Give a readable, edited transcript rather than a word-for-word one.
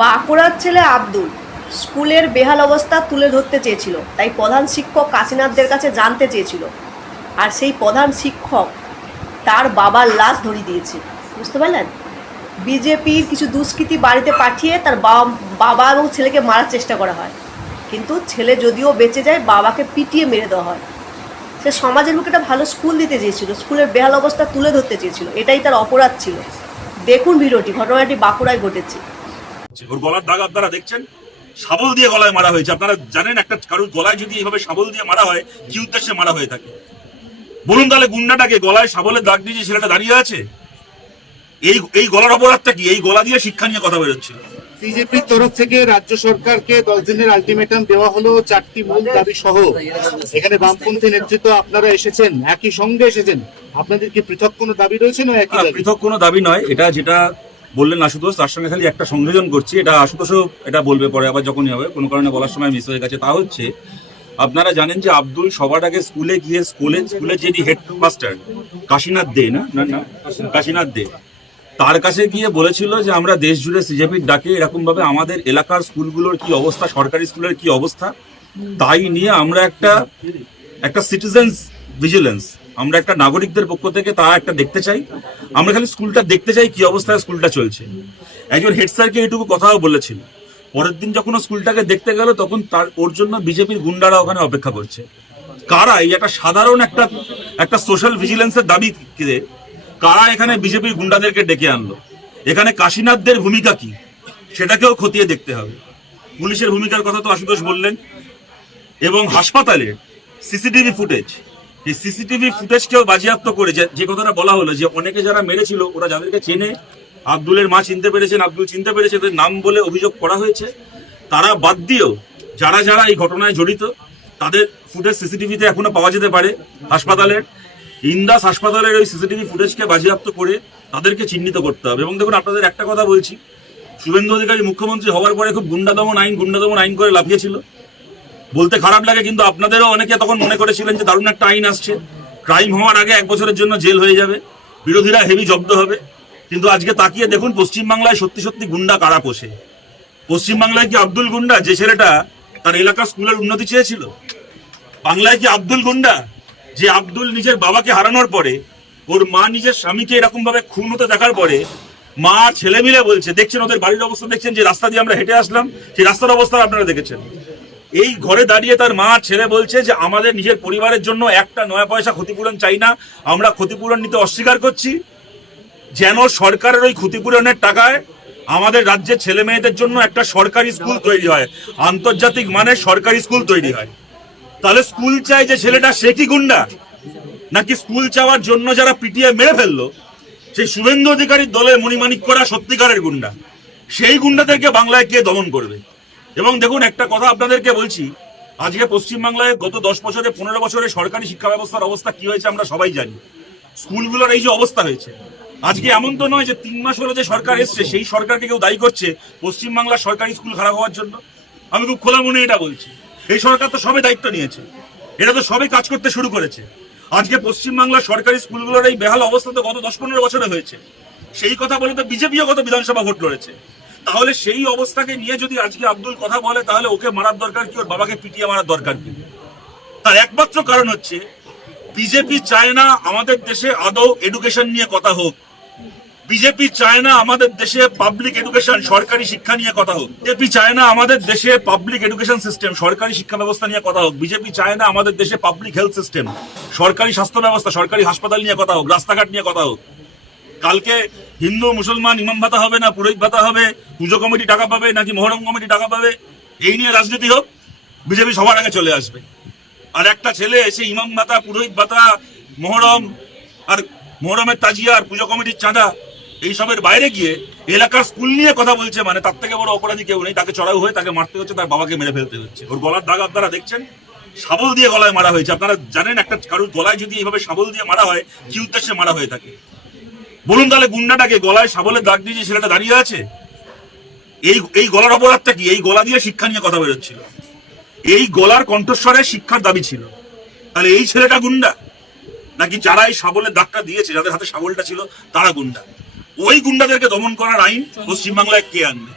বাঁকুড়ার ছেলে আব্দুল স্কুলের বেহাল অবস্থা তুলে ধরতে চেয়েছিল, তাই প্রধান শিক্ষক কাশীনাথদের কাছে জানতে চেয়েছিল। আর সেই প্রধান শিক্ষক তার বাবার লাশ ধরিয়ে দিয়েছে, বুঝতে পারলেন? বিজেপির কিছু দুষ্কৃতী বাড়িতে পাঠিয়ে তার বাবা এবং ছেলেকে মারার চেষ্টা করা হয়, কিন্তু ছেলে যদিও বেঁচে যায় বাবাকে পিটিয়ে মেরে দেওয়া হয়। সে সমাজের মুখে একটা ভালো স্কুল দিতে চেয়েছিল, স্কুলের বেহাল অবস্থা তুলে ধরতে চেয়েছিল, এটাই তার অপরাধ ছিল। দেখুন ভিডিওটি, ঘটনাটি বাঁকুড়ায় ঘটেছে। ওর গলার দাগ আপনারা দেখছেন, শাবল দিয়ে গলায় মারা হয়েছে। আপনারা জানেন একটা কারোর গলায় যদি এইভাবে শাবল দিয়ে মারা হয় কি উদ্দেশ্যে মারা হয়ে থাকে? বলুন তাহলে গুন্ডাটাকে গলায় শাবলের দাগ দিয়ে যে ছেলেটা দাঁড়িয়ে আছে, এই গলার অপরাধটা কি? এই গলা দিয়ে শিক্ষা নিয়ে কথা বেরোচ্ছিল। বিজেপির তরফ থেকে রাজ্য সরকারকে 10 দিনের আলটিমেটাম দেওয়া হলো, 4টি মূল দাবি সহ। এখানে বামপন্থী নেতৃত্ব আপনারা এসেছেন, একই সঙ্গে এসেছেন। আপনাদের কি পৃথক কোনো দাবি রয়েছে না একই দাবি? পৃথক কোনো দাবি নয়, এটা যেটা বললেন আশুতোষ, তার সঙ্গে খালি একটা সংযোজন করছি। এটা আশুতোষও এটা বলবে পরে আবার যখনই হবে, কোনো কারণে বলার সময় মিস হয়ে গেছে। তা হচ্ছে আপনারা জানেন যে আব্দুল সবার আগে স্কুলে গিয়ে স্কুলের যিনি হেডমাস্টার কাশীনাথ দে কাশীনাথ দে তার কাছে গিয়ে বলেছিল যে আমরা দেশ জুড়ে সিজেপির ডাকে এরকম ভাবে আমাদের এলাকার স্কুলগুলোর কি অবস্থা, সরকারি স্কুলের কি অবস্থা, তাই নিয়ে আমরা একটা সিটিজেন্স ভিজিলেন্স, আমরা একটা নাগরিকদের পক্ষ থেকে তা একটা দেখতে চাই। আমরা খালি স্কুলটা দেখতে চাই কি অবস্থায় স্কুলটা চলছে। একজন হেড স্যারকে এইটুকু কথাও বলেছিল। পরের দিন যখন স্কুলটাকে দেখতে গেল তখন ওর জন্য বিজেপির গুন্ডারা ওখানে অপেক্ষা করছে। কারা এই একটা সাধারণ একটা সোশ্যাল ভিজিলেন্সের দাবি কারা এখানে বিজেপির গুন্ডাদেরকে ডেকে আনলো? এখানে কাশীনাথদের ভূমিকা কি সেটাকেও খতিয়ে দেখতে হবে। পুলিশের ভূমিকার কথা তো আশুতোষ বললেন, এবং হাসপাতালের সিসিটিভি ফুটেজ, এই সিসিটিভি ফুটেজকেও বাজেয়াপ্ত করে যে কথাটা বলা হলো যে অনেকে যারা মেরেছিল ওরা যাদেরকে চেনে, আব্দুলের মা চিনতে পেরেছেন, আব্দুল চিনতে পেরেছে, তাদের নাম বলে অভিযোগ করা হয়েছে। তারা বাদ দিয়েও যারা যারা এই ঘটনায় জড়িত তাদের ফুটেজ সিসিটিভিতে এখনো পাওয়া যেতে পারে। হাসপাতালের ইন্দাস হাসপাতালের ওই সিসিটিভি ফুটেজকে বাজেয়াপ্ত করে তাদেরকে চিহ্নিত করতে হবে। এবং দেখুন আপনাদের একটা কথা বলছি, শুভেন্দু অধিকারী মুখ্যমন্ত্রী হওয়ার পরে খুব গুন্ডা দমন আইন করে লাফিয়েছিল। বলতে খারাপ লাগে, কিন্তু আপনাদেরও অনেকে তখন মনে করেছিলেন যে দারুণ একটা আইন আসছে, ক্রাইম হওয়ার আগে 1 বছরের জন্য জেল হয়ে যাবে, বিরোধীরা হেভি জব্দ হবে। কিন্তু আজকে তাকিয়ে দেখুন পশ্চিমবাংলায় সত্যি সত্যি গুন্ডা কারা পোষে। পশ্চিমবাংলায় কি আব্দুল গুন্ডা যে ছেলেটা তার এলাকার স্কুলের উন্নতি চেয়েছিল? বাংলায় কি আব্দুল গুন্ডা যে আব্দুল নিজের বাবাকে হারানোর পরে, ওর মা নিজের স্বামীকে এরকম ভাবে খুন হতে দেখার পরে মা ছেলে মিলে বলছে, দেখছেন ওদের বাড়ির অবস্থা, দেখছেন যে রাস্তা দিয়ে আমরা হেঁটে আসলাম সেই রাস্তার অবস্থা আপনারা দেখেছেন। এই ঘরে দাঁড়িয়ে তার মা ছেলে বলছে যে আমাদের নিজের পরিবারের জন্য একটা 9 পয়সা ক্ষতিপূরণ চাই না, আমরা ক্ষতিপূরণ নিতে অস্বীকার করছি, যেন সরকারের ওই ক্ষতিপূরণের টাকায় আমাদের রাজ্যের ছেলে মেয়েদের জন্য একটা সরকারি স্কুল তৈরি হয়, আন্তর্জাতিক মানের সরকারি স্কুল তৈরি হয়। তাহলে স্কুল চাই যে ছেলেটা, সে কি গুন্ডা? নাকি স্কুল চাওয়ার জন্য যারা পিটিয়ে মেরে ফেললো সেই শুভেন্দু অধিকারীর দলে মণিমাণিক করা সত্যিকারের গুন্ডা, সেই গুন্ডাদেরকে বাংলায় কে দমন করবে? এবং দেখুন একটা কথা আপনাদেরকে বলছি, আজকে পশ্চিমবাংলায় গত 10 বছরে 15 বছরে সরকারি শিক্ষা ব্যবস্থার অবস্থা কি হয়েছে আমরা সবাই জানি। স্কুলগুলোর এই যে অবস্থা হয়েছে, আজকে এমন তো নয় যে 3 মাস হলো যে সরকার এসছে সেই সরকারকে কেউ দায়ী করছে পশ্চিমবাংলার সরকারি স্কুল খারাপ হওয়ার জন্য। আমি খুব খোলা মনে এটা বলছি, এই সরকার তো সবে দায়িত্ব নিয়েছে, এটা তো সবে কাজ করতে শুরু করেছে। আজকে পশ্চিমবাংলার সরকারি স্কুলগুলোর এই বেহাল অবস্থা তো গত 10-15 বছরে হয়েছে। সেই কথা বলে তো বিজেপিও গত বিধানসভা ভোট লড়েছে। তাহলে সেই অবস্থাকে নিয়ে যদি আজকে আব্দুল কথা বলে তাহলে ওকে মারার দরকার কি, ওর বাবাকে পিটিয়ে মারার দরকার কি? তার একমাত্র কারণ হচ্ছে বিজেপি চায় না আমাদের দেশে আদৌ এডুকেশন নিয়ে কথা হোক। বিজেপি চায় না আমাদের দেশে পাবলিক এডুকেশন, সরকারি শিক্ষা নিয়ে কথা হোক। বিজেপি চায় না আমাদের দেশে পাবলিক এডুকেশন সিস্টেম, সরকারি শিক্ষা ব্যবস্থা নিয়ে কথা হোক। বিজেপি চায় না আমাদের দেশে পাবলিক হেলথ সিস্টেম, সরকারি স্বাস্থ্য ব্যবস্থা, সরকারি হাসপাতাল নিয়ে কথা হোক, রাস্তাঘাট নিয়ে কথা হোক। কালকে হিন্দু মুসলমান ইমাম ভাতা হবে না পুরোহিত ভাতা হবে, পুজো কমিটি টাকা পাবে নাকি মহরম কমিটি টাকা পাবে, এই নিয়ে রাজনীতি হোক, বিজেপি সবার আগে চলে আসবে। আর একটা ছেলে এসে ইমাম ভাতা, পুরোহিত ভাতা, মহরম আর মহরমের তাজিয়া আর পুজো কমিটির চাঁদা এইসবের বাইরে গিয়ে এলাকার স্কুল নিয়ে কথা বলছে, মানে তার থেকে বড় অপরাধী কেউ নেই। তাকে চড়াও হয়ে তাকে মারতে হচ্ছে, তার বাবাকে মেরে ফেলতে হচ্ছে। ওর গলার দাগ আপনারা দেখছেন, শাবল দিয়ে গলায় মারা হয়েছে। আপনারা জানেন একটা কারোর গলায় যদি এইভাবে শাবল দিয়ে মারা হয় কি উদ্দেশ্যে মারা হয়ে থাকে? বলুন তাহলে গুন্ডাটাকে গলায় শাবলের দাগ দিয়ে যে ছেলেটা দাঁড়িয়ে আছে, এই গলার অপরাধটা কি? এই গলা দিয়ে শিক্ষা নিয়ে কথা বেরোচ্ছিল, এই গলার কণ্ঠস্বরে শিক্ষার দাবি ছিল। তাহলে এই ছেলেটা গুন্ডা নাকি যারা এই শাবলের দাগটা দিয়েছে, যাদের হাতে শাবলটা ছিল তারা গুন্ডা? ওই গুন্ডাদেরকে দমন করার আইন পশ্চিমবাংলায় কে আনবে?